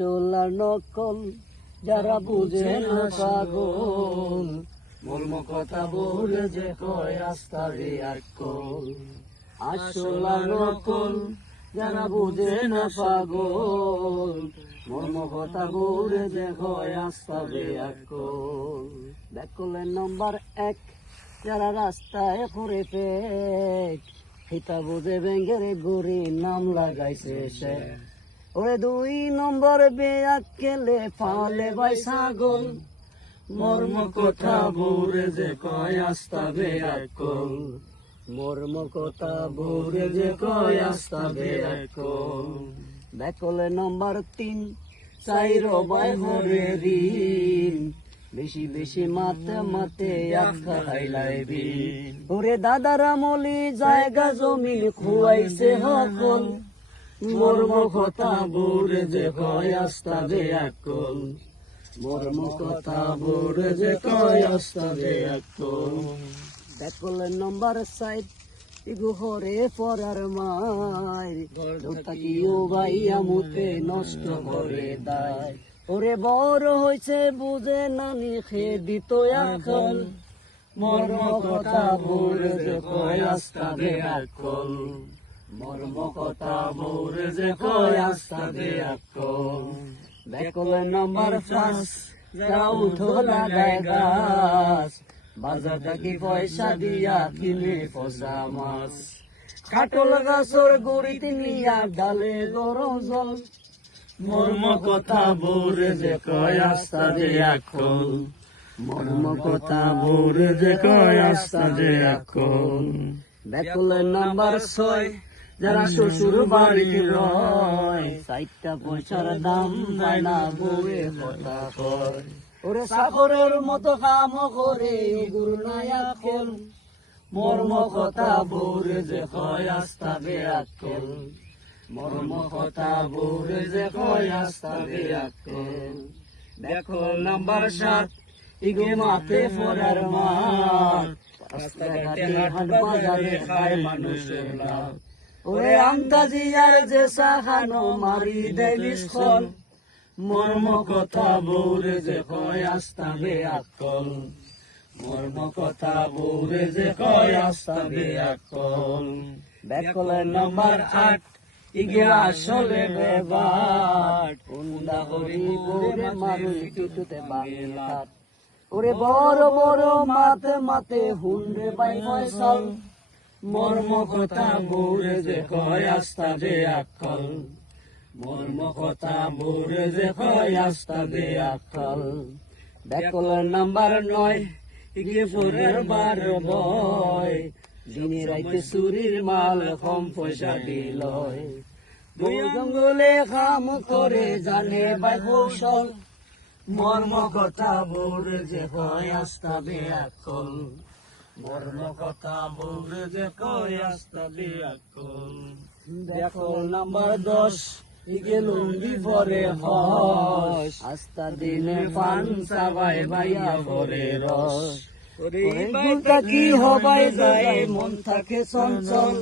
আর নকল যারা বুঝে না পাগল। মর্ম কথা বলে যে কয় আস্থা রে আর কল। আসল নকল যারা বুঝে না পাগল। মর্ম কথা বলে যে কয় আস্থা রে আর কল। ব্যাকলের নম্বর এক যারা রাস্তায় করে পেক হিতা বুঝে ব্যাঙ্গের গড়ি নাম লাগাইছে সে। ওরে দুই নম্বর বেয়া কেলে ফালে বাই ছাগল? মর্ম কথা বুড়ে যে কয় আস্তা বেয়া কল। মর্ম কথা বুড়ে যে কয় আস্তা বেয়া কল। ব্যাকলে নম্বর তিন, চাইর বাই হরে ঋণ। বেশি বেশি মাতে মাতে ওরে দাদারা মলি জায়গা জমিন খুয়াইছে হকল। মর্ম কথা বুড়ে যে কয় আস্তা দে আকল। মর্ম কথা যে কয় আস্তা দে আকল। দেখলেন নম্বর সাইড হরে পরার মাই তাকিও ভাইয়া মুতে নষ্ট করে দায়। ওরে বড় হইছে বুঝে নানি খে দিত এখন মর্ম কথা বুড়ে যে কয় আস্তা দে আকল। মর্ম কথা বুড়ে যে কয় আস্তা দে দেখলে নাম্বার লাগায় গাছ। বাজার থাকি পয়সা দিয়া কিনে মাছ? কাটল গাছর গুড়িতে নিয়া ডালে গরম জল। মর্ম কথা বুড়ে যে কয় আস্তা দে আকল মর্ম কথা বুড়ে যে কয় আস্তা দে আকল দেখলে নাম্বার ছয় যারা শ্বশুর বাড়ি রয় চারটা পয়সার দাম দেয় না বউয়ে কথা ওরে সাগরের মতো কাম করে গুরু নায়া ফল মর্ম কথা বউরে যে কয় আস্তা বেয়াকল মর্ম কথা বউরে যে কয় আস্তা বেয়াকল দেখো নাম্বার সাত, ইগো মাতে ফরার মাঠ। রাস্তাঘাটে হাট বাজারে খায় মানুষের লাভ। ওরে আন্দাজি আর যে সাহানো মারি দেয় বিস্ফল মর্ম কথা বৌরে যে কয় আস্তা বে আকল মর্ম কথা বৌরে যে কয় আস্তা বে আকল ব্যাকলের নাম্বার আট ওরে বড় বড় মাতে মাতে হুন্ডে বাই ফয়সাল মর্ম কথা যে কয় আস্তা দে আকল মর্ম কথা যে কয় আস্তা দে আকল ব্যাকলের নাম্বার নয় ইগে ফোরের বার বয়। দিনে রাইতে চুরির মাল কম পয়সা দিল। দুই জঙ্গলে কাম করে জানে বাই কৌশল। মর্ম কথা বৌরে যে কয় আস্তা দে আকল মর্ম কথা বলবে যে দেখো নাম্বার দশ ইগে পরে হস। আস্তা দিনে পান সাবাই বাইয়া পরে রস। কি হবাই যায় মন থাকে চঞ্চল।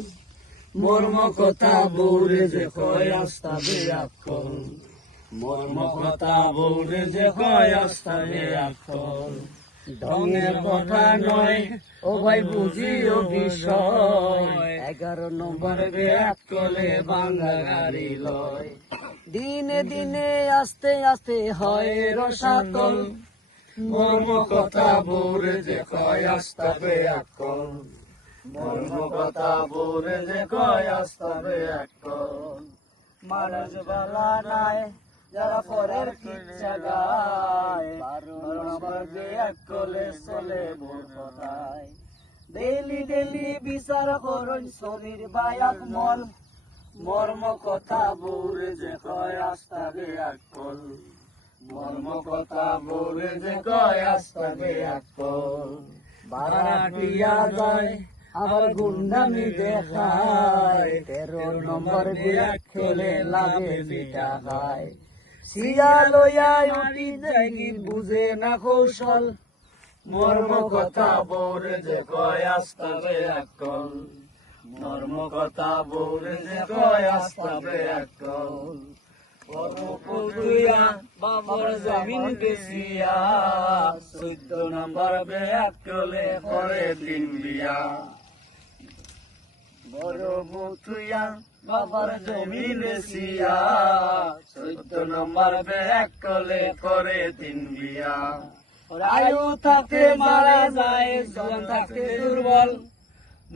মর্ম কথা বৌরে যে কয় আস্তা বিয়াকল মর্ম কথা বৌরে যে কয় আস্তা বিয়াকল কথা ভাই এগারো নম্বর দিনে দিনে আস্তে আস্তে হয় রসাতল। মর্ম কথা বৌরে যে কয় আস্তা বেয়াকল মর্ম কথা বৌরে যে কয় আস্তা বেয়াকল মানুষ বালা নাই যারা পরের কিচ্ছা গায় বারো নম্বর বেয়াক কলে চলে ডেলি ডেলি বিচার করুন শরীর বায়াক মল মর্ম কথা বৌরে যে কয় আস্তা বেয়াক কল। মর্ম কথা বৌরে যে কয় আস্তা বেয়াক কল। বারাটিয়া যায়, আবার গুন্ডামি দেখায়। তেরো নম্বর বেয়াক খেলে লাগে পিটা খায় সিয়া লইয়া উঠি দেখি বুঝে না কৌশল। মর্ম কথা বৌরে যে কয় আস্তা বেয়াকল মর্ম কথা বৌরে যে কয় আস্তা বেয়াকল তুইয়া বাবার জমিন বেয়াত কলে করে দিন বিয়া। বড় বুথুয়া বাবার জমিন বেচিয়া চৈদ্দ নম্বর বেয়াত কলে করে দিন বিয়া। আয়ু থাকতে মারা যায় জন থাকতে দুর্বল।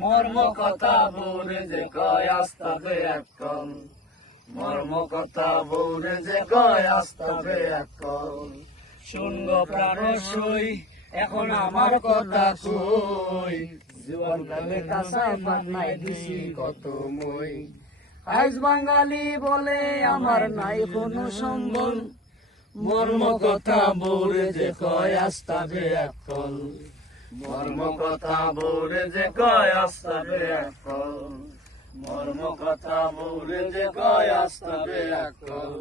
মর্ম কথা বলে যে কয় আস্তাবে একল মর্ম কথা বলে যে কয় আস্তাবে একল শূন্য প্রাণ সই এখন আমার কথা কই। জীবন কালে কাঁচা পান্নায় দিছি কত মই। আজ বাঙালি বলে আমার নাই কোনো সম্বল। মর্ম কথা বলে যে কয় আস্তাবে একল মর্ম কথা বলে যে কয় আস্তাবে একল মর্ম কথা বলে যে কয় আস্তাবে একল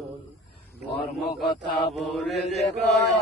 মর্ম কথা বলে যে কয়